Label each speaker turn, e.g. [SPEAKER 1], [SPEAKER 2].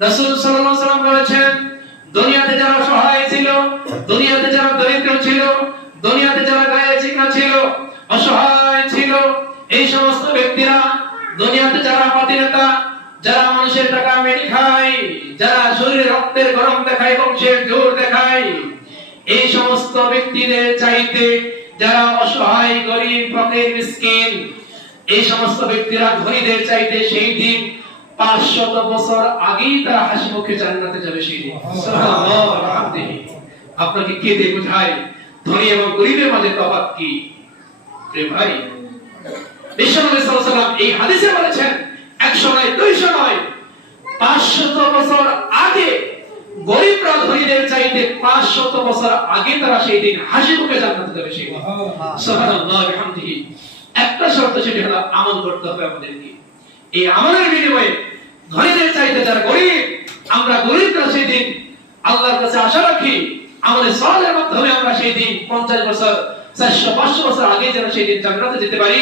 [SPEAKER 1] রাসূল সাল্লাল্লাহু আলাইহি বলেছেন, দুনিয়াতে যারা সহায় ছিল, দুনিয়াতে যারা দরিদ্র ছিল, দুনিয়াতে যারা গায়ে চিকনা ছিল, অসহায় ছিল, এই সমস্ত ব্যক্তিরা দুনিয়াতে যারা পাতিনেতা যারা মানুষের টাকা মেরে খায়, যারা শরীরে রক্তের গরম দেখায়, বংশের জোর দেখায়, এই সমস্ত ব্যক্তিদের চাইতে যারা অসহায়, গরিব, ফকির, মিসকিন, এই সমস্ত ব্যক্তিরা ধনীদের চাইতে সেই দিন পাঁচশত বছর আগেই তারা হাসি মুখে জান্নাতে যাবে সেই। আপনাকে কে দিয়ে বোঝায়? ধনী এবং গরিবের মাঝে তফাৎ কি? ভাই বিশ্বনবী সাল্লাল্লাহু এই হাদিসে বলেছেন 100 নয় 200 নয় 500 বছর আগে গরিবরা ধনীদের চাইতে 500 বছর আগে তারা সেই দিন হাসি মুখে জান্নাতে যাবে সেই সুবহানাল্লাহ। বিহামদিহি একটা শর্ত সেটি হলো আমল করতে হবে আমাদেরকে। এই আমলের বিনিময়ে ধনীদের চাইতে যারা গরিব, আমরা গরিবরা সেই দিন আল্লাহর কাছে আশা রাখি আমাদের সওয়ালের মাধ্যমে আমরা সেই দিন 50 বছর, চারশো, পাঁচশো বছর আগে যেন সেই দিন জান্নাতে যেতে পারি।